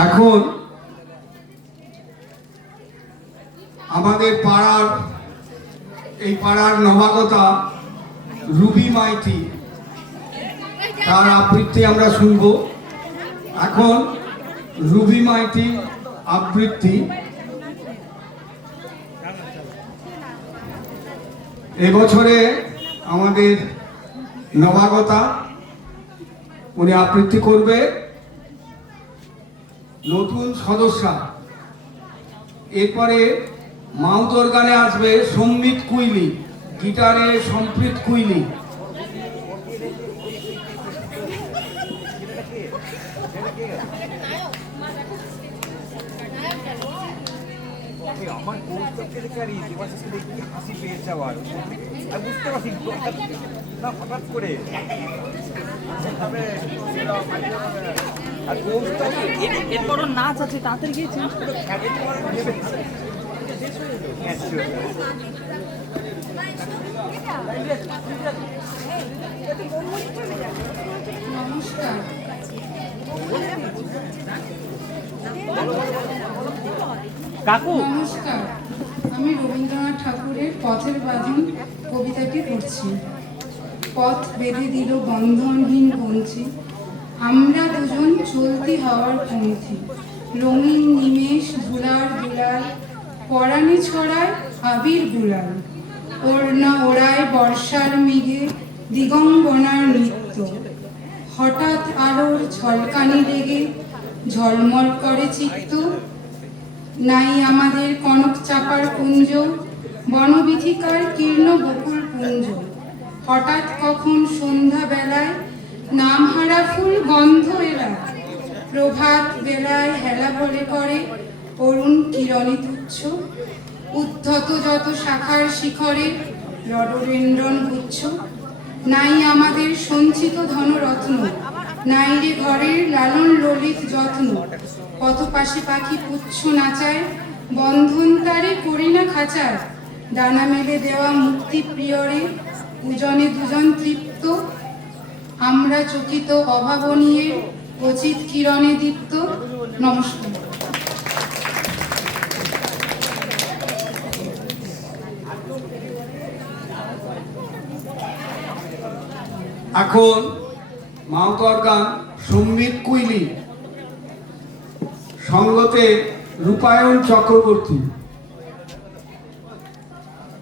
এখন আমাদের পাড়ার নবাগতা রুবি মাইতি, তার আবৃত্তি আমরা শুনব। এখন রুবি মাইতি আবৃত্তি। এবছরে আমাদের নবাগতা উনি আবৃত্তি করবে। নতুন সদস্যা, এরপরে মাউথ অর্গানে আসবে সম্বিত কুইলি, গিটারে সম্প্রীত কুইলি। আমার হাসি পেয়ে যাওয়ার বুঝতে পারি না হঠাৎ করে এরপরও নাচ আছে, তাড়াতাড়ি গিয়ে চেঞ্জ করে নমস্কার, কাকু। নমস্কার, আমি রবীন্দ্রনাথ ঠাকুরের পথের বাঁধন কবিতাটি পড়ছি। পথ বেঁধে দিল বন্ধনহীন পঞ্চি, আমরা দুজন চলতি হওয়ার পন্থী। রঙিন নিমেষ ধুলার দুলাল, পরাণে ছড়ায় আবির গুলাল। ওড়না ওড়ায় বর্ষার মেঘে দিগঙ্গনার নৃত্য। হঠাৎ আলোর ঝলকানি লেগে ঝলমল করে চিত্ত। নাই আমাদের কনক চাপার কুঞ্জ, বনবিথিকার কীর্ণ বকুল পুঞ্জ। হঠাৎ কখন সন্ধ্যা বেলায় নামহারা ফুল গন্ধ এলায়। প্রভাত বেলায় হেলা বলে করে অরুণ কিরণে তুচ্ছ। উদ্ধত যত শাখার শিখরে রডরেন্দ্রন গুচ্ছ। নাই আমাদের সঞ্চিত ধনরত্ন, নাই রে ঘরের লালন ললিত যত্ন। পথ পাশে পাখি পুচ্ছ নাচায়, বন্ধন তারে করি না খাঁচায়। ডানা মেলে দেওয়া মুক্তি প্রিয়রে দুজনে দুজন তৃপ্ত। আমরা চকিত অভাবনীয় অচিত কিরণে দীপ্ত। নমস্কার। এখন মাউথ অর্গান সম্বিত কুইলি, সঙ্গতে রূপায়ণ চক্রবর্তী।